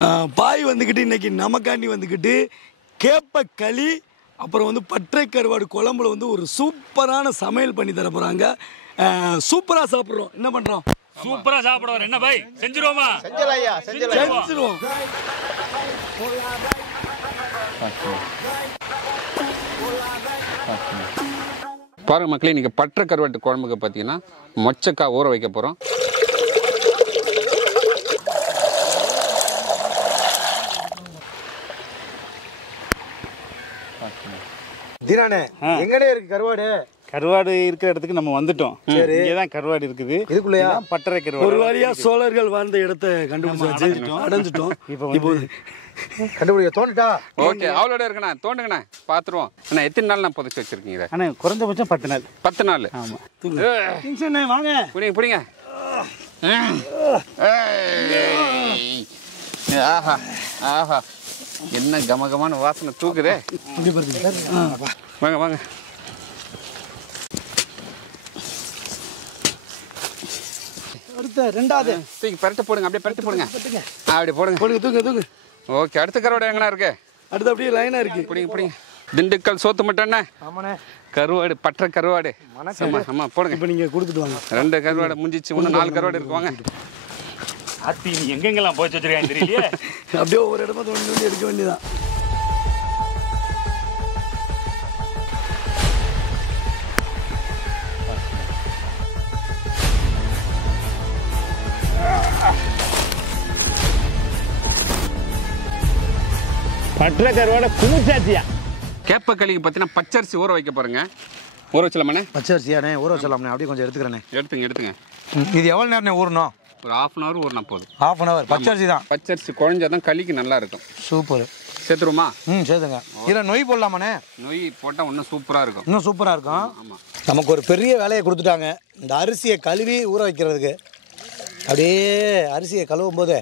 பாய் வந்துக்கிட்டு இன்னைக்கு நமக்காண்டி வந்துக்கிட்டு கேப்ப களி அப்புறம் வந்து பற்றை கருவாடு குழம்புல வந்து ஒரு சூப்பரான சமையல் பண்ணி தர போகிறாங்க. சூப்பராக சாப்பிட்றோம். என்ன பண்ணுறோம்? சூப்பராக சாப்பிடுவார். என்ன பாய் செஞ்சிருவோமா? செஞ்சிருவோம். பாருங்க மக்களே, இன்றைக்கி பற்றை கருவாட்டு குழம்புக்கு பார்த்தீங்கன்னா மொச்சக்காய் ஊற வைக்க போகிறோம். தினானே எங்கடே இருக்கு கருவாடு? கருவாடு இருக்கிற இடத்துக்கு நம்ம வந்துட்டோம். இங்கே தான் கருவாடு இருக்குது. இதுக்குள்ளயா பட்டறை கருவாடு. ஒரு வழியா சோழர்கள் வாழ்ந்த இடத்தை கண்டுபிடிச்சாச்சு, அடைஞ்சிட்டோம். இப்போ கண்டுபிடிக்க தோணுட்டா? ஓகே, அவ்வளோட இருக்குண்ணா, தோண்டுங்கண்ணா, பார்த்துருவோம். அண்ணா எத்தனை நாள் நான் புதைச்சி வச்சிருக்கீங்க? அண்ணா குறைஞ்சபட்சம் 10 நாள். 10 நாள். ஆமாம். வாங்க பிடிங்க பிடிங்க. ஆஹா ஆஹா, என்ன கமகமான வாசனை தூக்குதே. வாங்க வாங்க. அடுத்த ரெண்டாவது தூக்கி பரட்ட போடுங்க, அப்படியே பரட்டி போடுங்க. அப்படி போடுங்க போடுங்க, தூக்கு தூக்கு. ஓகே, அடுத்த கருவாடு எங்கண்ணா இருக்கு? அடுத்து அப்படியே லைனாக இருக்கு. பிடிங்க பிடிங்க. திண்டுக்கல் சோத்து மட்டும்ண்ணே. கருவாடு, பற்றை கருவாடு. ஆமாம் ஆமாம், போடுங்க. இப்போ நீங்கள் கொடுத்துட்டு வாங்க. 2 கருவாடு முடிஞ்சிச்சு, இன்னும் 4 கருவாடு இருக்குவாங்க. அத்தி நீ எங்கெங்கெல்லாம் போய் வச்சிருக்காங்க தெரியலையே. அப்படியே ஒவ்வொரு இடமா தோண்டி எடுக்க வேண்டியதான். பட்டறை கருவாடை குளிச்சாச்சியா? கேப்பக்களிக்கு பார்த்தீங்கன்னா பச்சரிசி ஊற வைக்க போகிறேங்க. ஊற வச்சலாமாண்ணே? பச்சரிசியாண்ணே ஊற வச்சலாம்ண்ணே. அப்படியே கொஞ்சம் எடுத்துக்கிறேண்ணே. எடுத்துங்க. இது எவ்வளோ நேரம் ஊறணும்? ஒரு 1/2 hour ஊறினா போதும். 1/2 hour. பச்சரிசி தான். பச்சரிசி குழஞ்சாதான் களிக்கு நல்லா இருக்கும். சூப்பர். சேர்த்துருமா? சேர்த்துங்க. இதில் நொய் போடலாமாண்ணே? நொய் போட்டால் இன்னும் சூப்பராக இருக்கும். இன்னும் சூப்பராக இருக்கும். ஆமாம். நமக்கு ஒரு பெரிய வேலையை கொடுத்துட்டாங்க, இந்த அரிசியை கழுவி ஊற வைக்கிறதுக்கு. அப்படியே அரிசியை கழுவும் போது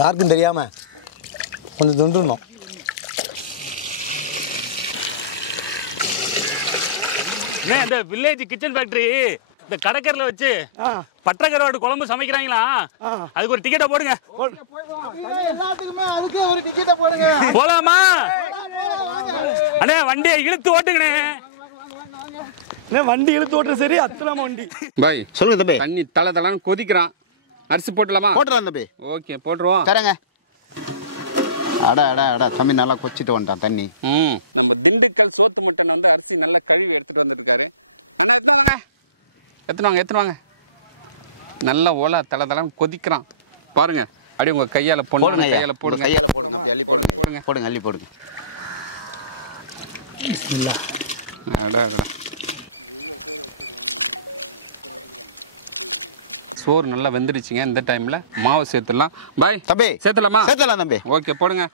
யாருக்கும் தெரியாமல் கொஞ்சம் துண்டுடணும். இந்த வில்லேஜ் கிச்சன் ஃபேக்டரி இந்த கடற்கரையில் வச்சு பட்டறை கருவாடு குழம்பு சமைக்கிறாங்களா? அதுக்கு ஒரு டிக்கெட்டை போடுங்க. போலாமா அண்ணே? வண்டியை இழுத்து ஓட்டுங்கண்ணே. வண்டி இழுத்து ஓட்டுற சரி, அத்தனாம வண்டி. பாய் சொல்லுங்க தம்பி. தண்ணி தலை தலைன்னு கொதிக்கிறான். அரிசி போட்டுலாமா? போட்டுடலாம் தம்பி. ஓகே, போட்டுருவோம். தரங்க. அடா தம்பி நல்லா கொச்சிட்டு வந்துட்டான் தண்ணி. நம்ம திண்டுக்கல் சோத்து மட்டன் வந்து அரிசி நல்லா கழுவி எடுத்துட்டு வந்துருக்காரு. அண்ணா எத்தனை வாங்க. நல்லா ஓலா தலை தலைன்னு கொதிக்கிறான் பாருங்க. அப்படியே உங்க கையால போடுங்க. கையால போடுங்க. அப்படி அள்ளி போடுங்க. அள்ளி போடுங்க. அடா சோறு நல்லா வெந்துடுச்சுங்க. இந்த டைம்ல மாவு சேர்த்துடலாம். பாய் தம்பி சேர்த்துலாமா? சேர்த்தலாம் தம்பி. ஓகே, போடுங்க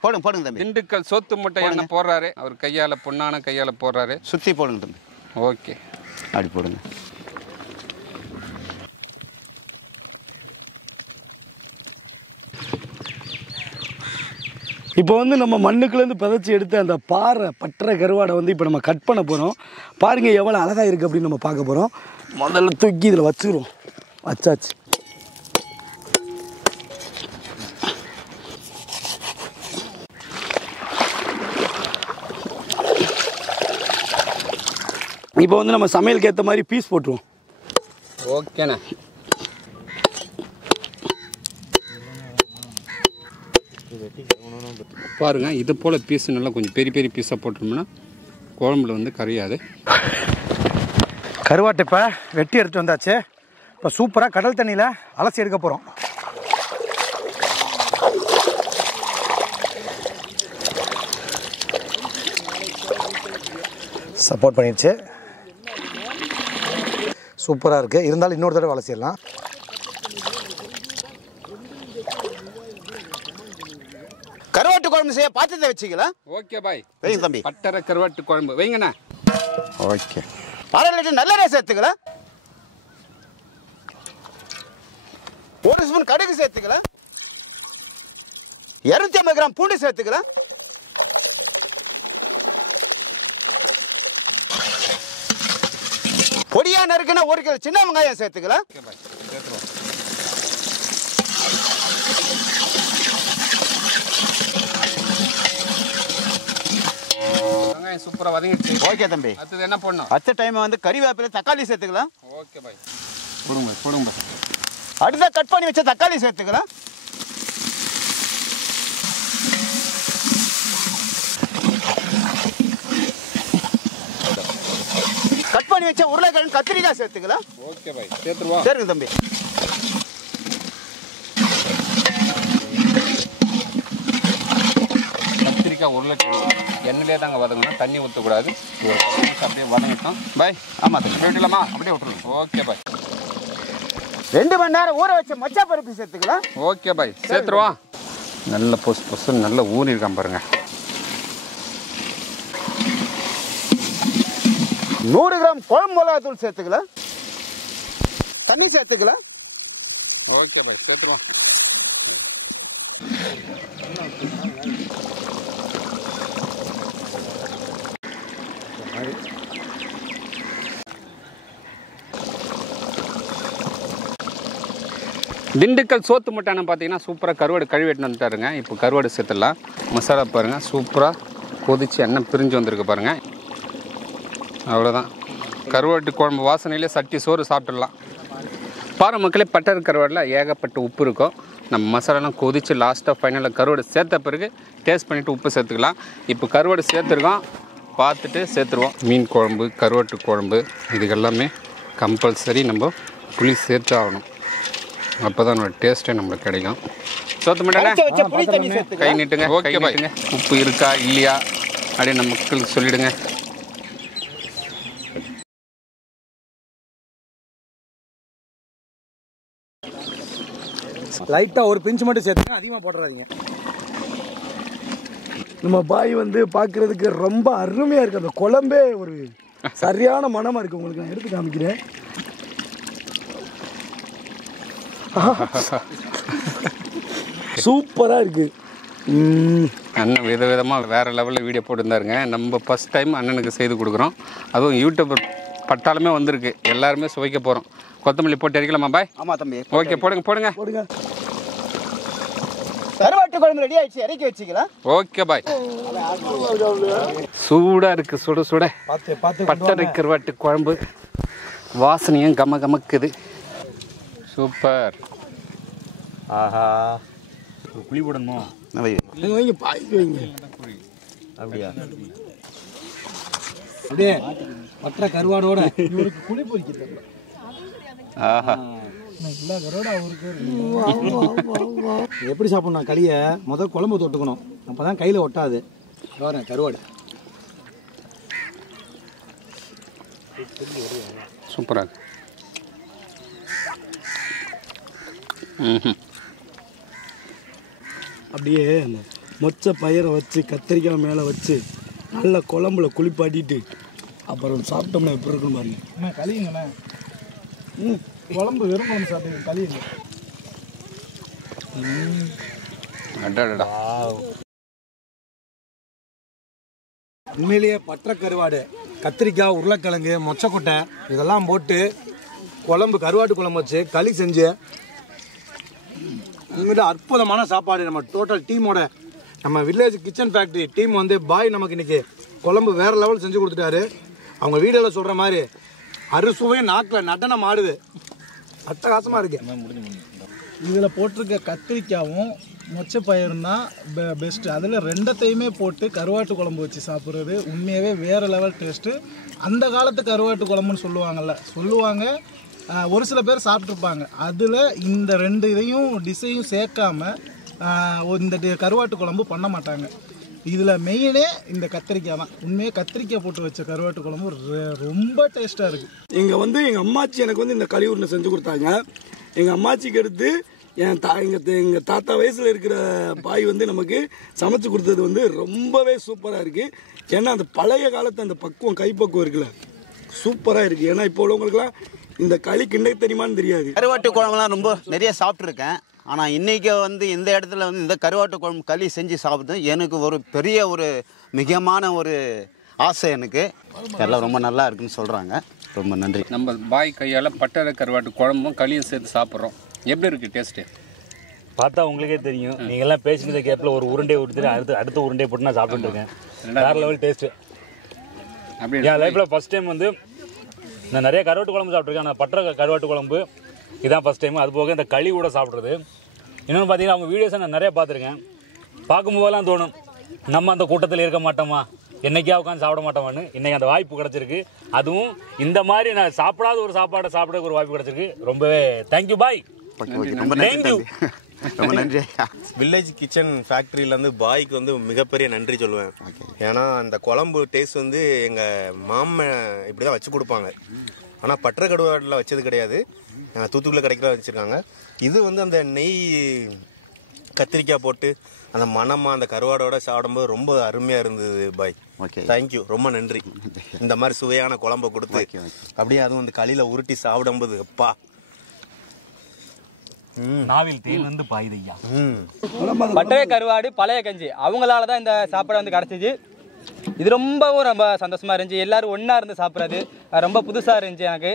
தம்பி. திண்டுக்கல் சோத்து முட்டை என்ன போடுறாரு அவர் கையால, பொண்ணான கையால போடுறாரு. சுத்தி போடுங்க தம்பி. ஓகே, அப்படி போடுங்க. இப்போ வந்து நம்ம மண்ணுக்குள்ளேருந்து பிதைச்சி எடுத்த அந்த பாறை பட்டறை கருவாடை வந்து இப்போ நம்ம கட் பண்ண போகிறோம். பாருங்கள் எவ்வளோ அழகாக இருக்குது அப்படின்னு நம்ம பார்க்க போகிறோம். முதல்ல தூக்கி இதில் வச்சுருவோம். வச்சாச்சு. இப்போ வந்து நம்ம சமையலுக்கு ஏற்ற மாதிரி பீஸ் போட்டுருவோம். ஓகேண்ணா. பாருங்க, இது போல பீஸ் நல்லா கொஞ்சம் பெரிய பெரிய பீஸாக போட்டோம்னா குழம்புல வந்து கரையாது. கருவாட்டை இப்போ வெட்டி எடுத்து வந்தாச்சு. இப்போ சூப்பராக கடல் தண்ணியில் அலசி எடுக்க போகிறோம். சப்போர்ட் பண்ணிடுச்சு. சூப்பராக இருக்குது. இருந்தாலும் இன்னொரு தடவை அலசிடலாம். கருவாட்டு குழம்பு செய்ய பாத்திரத்தை வச்சுக்கலாம். Okay bye. வைங்க தம்பி. பட்டறை கருவாட்டு குழம்பு வைங்கண்ணா. ஓகே. 1/2 லிட்டர் நல்ல சேர்த்துக்கலாம். 1 ஸ்பூன் கடுகு சேர்த்துக்கலாம். 250 கிராம் பூண்டு சேர்த்துக்கலாம். பொடியா நறுக்குன்னா 1 கிலோ சின்ன வெங்காயம் சேர்த்துக்கலாம். சூப்பராக வதங்கிடுச்சு. ஓகே தம்பி. அடுத்தது என்ன பண்ணணும்? அடுத்த டைம் வந்து கறிவேப்பிலை தக்காளி சேர்த்துக்கலாம். ஓகே பாய். போடுங்க பாய், போடுங்க பாய். அடுத்த கட் பண்ணி வச்ச தக்காளி சேர்த்துக்கலாம். கட் பண்ணி வச்ச உருளைக்கிழங்கு கத்திரிக்காய் சேர்த்துக்கலாம். ஓகே பாய், சேர்த்துருவா. சேருங்க தம்பி. கத்திரிக்காய் உருளைக்கிழங்கு எண்ணெயிலே தாங்க வதங்கணும், தண்ணி ஊற்றக்கூடாது. அப்படியே வதங்கிட்டோம் பாய். ஆமாம் தம்பி. அப்படியே விடலாமா? அப்படியே விட்டுருங்க. Okay bye. 2 மணி நேரம் ஊற வச்ச மச்சா பருப்பு சேர்த்துக்கலாம். ஓகே பாய், சேர்த்துருவா. நல்ல பொசு நல்ல ஊறிருக்கான் பாருங்க. 100 கிராம் குழம்பு மிளகாத்தூள் சேர்த்துக்கலாம். தண்ணி சேர்த்துக்கலாம். ஓகே பாய், சேர்த்துருவோம். திண்டுக்கல் சோத்து முட்டான பார்த்தீங்கன்னா சூப்பராக கருவாடு கழுவி வெட்டின்னு வந்துட்டாருங்க. இப்போ கருவாடு சேர்த்துடலாம். மசாலா பாருங்கள், சூப்பராக கொதிச்சு எண்ணெய் பிரிஞ்சு வந்திருக்கு பாருங்கள். அவ்வளோதான், கருவாட்டு குழம்பு வாசனையிலே சட்டி சோறு சாப்பிட்டுடலாம். பாரு மக்களே, பட்டர் கருவாடில் ஏகப்பட்ட உப்பு இருக்கும். நம்ம மசாலாலாம் கொதித்து லாஸ்ட்டாக ஃபைனலாக கருவாடு சேர்த்த பிறகு டேஸ்ட் பண்ணிவிட்டு உப்பு சேர்த்துக்கலாம். இப்போ கருவாடு சேர்த்துருக்கோம், பார்த்துட்டு சேர்த்துருவோம். மீன் குழம்பு, கருவாட்டு குழம்பு, இதுக்கெல்லாமே கம்பல்சரி நம்ம புளி சேர்த்து ஆகணும். அப்போ தான் நம்மளோட டேஸ்ட்டே நம்மளுக்கு கிடைக்கும். சோத்து மாட்டானே, புளி தண்ணி சேர்த்துக்கலாம். கை நீட்டுங்க. ஓகே பாய். உப்பு இருக்கா இல்லையா அப்படின்னு நம்ம மக்களுக்கு சொல்லிவிடுங்க. லைட்டாக ஒரு பிஞ்சு மட்டும் சேர்த்துங்க, அதிகமாக போட்டுறாதீங்க. நம்ம பாய் வந்து பார்க்குறதுக்கு ரொம்ப அருமையாக இருக்குது. அந்த குழம்பே ஒரு சரியான மனமாக இருக்குது. உங்களுக்கு நான் எடுத்து காமிக்கிறேன். சூப்பராக இருக்குது. அண்ணன் விதவிதமாக வேறு லெவலில் வீடியோ போட்டுருந்தாருங்க. நம்ம ஃபஸ்ட் டைம் அண்ணனுக்கு செய்து கொடுக்குறோம். அதுவும் யூடியூபர் பட்டாலுமே வந்திருக்கு. எல்லாருமே சுவைக்க போகிறோம். கொத்தமல்லி போட்டு அடிக்கலாமா பாய்? ஆமாம் தம்பி. ஓகே, போடுங்க போடுங்க போடுங்க. கருவாட்டு குழம்பு ரெடி ஆயிடுச்சு, இறக்கி வச்சுக்கலாம். Okay bye. சூடாக இருக்குது, சுட சுட பார்த்து பட்டரை கருவாட்டு குழம்பு வாசனையும் கம கமக்குது. சூப்பர். ஆஹா, புளி போடணுமோ? வைங்க பாய்க்கு வைங்க. அப்படியா? அப்படியே பற்ற கருவாடோட இவருக்கு குழி பொறிக்கிறது. ஆஹா, எப்படி சாப்பிடணும்? களியை முதல் குழம்பு தொட்டுக்கணும், அப்போ தான் கையில் ஒட்டாது. கருவாடு சூப்பராக. அப்படியே அந்த மொச்சை பயிரை வச்சு கத்திரிக்காய் மேலே வச்சு நல்ல குழம்புல குளிப்பாட்டிட்டு அப்புறம் சாப்பிட்டோம்னா எப்படி இருக்கும் பாருங்க. களிங்கண்ணே, குழம்பு வெறும் குழம்பு சாப்பிடுங்க, களிங்க. அடடா, உண்மையிலேயே பற்ற கருவாடு, கத்திரிக்காய், உருளைக்கிழங்கு, மொச்சக்கொட்டை இதெல்லாம் போட்டு குழம்பு, கருவாட்டு குழம்பு வச்சு களி செஞ்சு உங்கள்கிட்ட அற்புதமான சாப்பாடு. நம்ம டோட்டல் டீமோட, நம்ம வில்லேஜ் கிச்சன் ஃபேக்ட்ரி டீம் வந்து பாய் நமக்கு இன்றைக்கி குழம்பு வேறு லெவல் செஞ்சு கொடுத்துட்டாரு. அவங்க வீடியோவில் சொல்கிற மாதிரி அறுசுவையும் நாக்கில் நடனம் ஆடுது. அட்டகாசமாக இருக்குது. இதில் போட்டிருக்க கத்திரிக்காயும் மொச்சப்பயிரும் தான் பெஸ்ட்டு. அதில் ரெண்டத்தையுமே போட்டு கருவாட்டு குழம்பு வச்சு சாப்பிட்றது உண்மையாகவே வேறு லெவல் டேஸ்ட்டு. அந்த காலத்து கருவாட்டு குழம்புன்னு சொல்லுவாங்க. ஒரு சில பேர் சாப்பிட்ருப்பாங்க. அதில் இந்த ரெண்டு இதையும் டிஷ்ஷையும் சேர்க்காம இந்த கருவாட்டு குழம்பு பண்ண மாட்டாங்க. இதில் மெயினே இந்த கத்திரிக்காய் தான். உண்மையாக கத்திரிக்காய் போட்டு வச்ச கருவாட்டு குழம்பு ரொம்ப டேஸ்ட்டாக இருக்குது. இங்கே வந்து எங்கள் அம்மாச்சி எனக்கு வந்து இந்த களி உருண்டை செஞ்சு கொடுத்தாங்க. எங்கள் அம்மாச்சிக்கு எடுத்து எங்கள் தாத்தா வயசில் இருக்கிற பாய் வந்து நமக்கு சமைச்சு கொடுத்தது வந்து ரொம்பவே சூப்பராக இருக்குது. ஏன்னா அந்த பழைய காலத்து அந்த பக்குவம், கைப்பக்குவம் இருக்குல்ல, சூப்பராக இருக்குது. ஏன்னா இப்போ உள்ளவங்களுக்குலாம் இந்த களி கிண்ட தெரியுமான்னு தெரியாது. கருவாட்டு குழம்புலாம் ரொம்ப நிறைய சாப்பிட்ருக்கேன். ஆனால் இன்றைக்கி வந்து இந்த இடத்துல வந்து இந்த கருவாட்டு குழம்பு களி செஞ்சு சாப்பிட்றது எனக்கு ஒரு பெரிய ஒரு மிகமான ஒரு ஆசை. எனக்கு எல்லாம் ரொம்ப நல்லா இருக்குன்னு சொல்கிறாங்க. ரொம்ப நன்றி. நம்ம பாய் கையால் பட்டரை கருவாட்டு குழம்பும் களியும் சேர்த்து சாப்பிட்றோம். எப்படி இருக்குது டேஸ்ட்டு? பார்த்தா உங்களுக்கே தெரியும். நீங்கள்லாம் பேசினத கேப்பில் ஒரு உருண்டையை ஊற்றி அடுத்த உருண்டையை போட்டு நான் சாப்பிட்டுட்டு இருக்கேன். வேறு லெவல் டேஸ்ட்டு. என் லைஃப்பில் ஃபஸ்ட் டைம் வந்து நான் நிறைய கருவாட்டு குழம்பு சாப்பிட்ருக்கேன். ஆனால் பற்ற கருவாட்டு குழம்பு இதான் ஃபஸ்ட் டைம். அது போக இந்த களி கூட சாப்பிட்றது. இன்னொன்று பார்த்தீங்கன்னா அவங்க வீடியோஸை நான் நிறைய பார்த்துருக்கேன். பார்க்கும்போதெல்லாம் தோணும் நம்ம அந்த கூட்டத்தில் இருக்க மாட்டோமா, என்னைக்கா உட்காந்து சாப்பிட மாட்டோமான்னு. இன்றைக்கி அந்த வாய்ப்பு கிடச்சிருக்கு. அதுவும் இந்த மாதிரி நான் சாப்பிடாத ஒரு சாப்பாடை சாப்பிட ஒரு வாய்ப்பு கிடச்சிருக்கு. ரொம்பவே தேங்க்யூ பாய். தேங்க்யூ. ரொம்ப நன்றி. வில்லேஜ் கிச்சன் ஃபேக்ட்ரியிலேருந்து பாய்க்கு வந்து மிகப்பெரிய நன்றி சொல்லுவேன். ஏன்னா அந்த குழம்பு டேஸ்ட் வந்து எங்கள் மாமன் இப்படி தான் வச்சு கொடுப்பாங்க. ஆனால் பற்ற கடுவாட்டில் வச்சது கிடையாது, தூத்துக்குடியில் கிடைக்கிற வச்சுருக்காங்க. இது வந்து அந்த நெய் கத்திரிக்காய் போட்டு அந்த மணமாக அந்த கருவாடோட சாப்பிடும்போது ரொம்ப அருமையாக இருந்தது பாய். தேங்க்யூ, ரொம்ப நன்றி. இந்த மாதிரி சுவையான குழம்பை கொடுத்து அப்படியே அதுவும் அந்த களியில் உருட்டி சாப்பிடும்போது அப்பா நாவில் தேன் வந்து பாயுதையா. பட்டய கருவாடு பழைய கஞ்சி அவங்களால தான் இந்த சாப்பாடு வந்து கிடச்சிச்சு. இது ரொம்பவும் ரொம்ப சந்தோஷமா இருந்துச்சு. எல்லாரும் ஒன்றா இருந்து சாப்பிட்றது ரொம்ப புதுசாக இருந்துச்சு எனக்கு.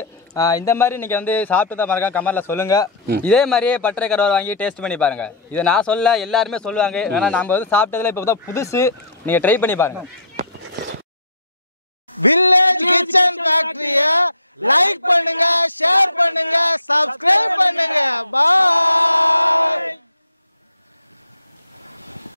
இந்த மாதிரி இன்னைக்கு வந்து சாப்பிட்டு தான் மறக்காம கமெண்ட்ல சொல்லுங்க. இதே மாதிரியே பட்டய கருவாடு வாங்கி டேஸ்ட் பண்ணி பாருங்க. இதை நான் சொல்ல எல்லாருமே சொல்லுவாங்க. ஏன்னா நம்ம வந்து சாப்பிட்டதுல இப்போ தான் புதுசு. நீங்கள் ட்ரை பண்ணி பாருங்க.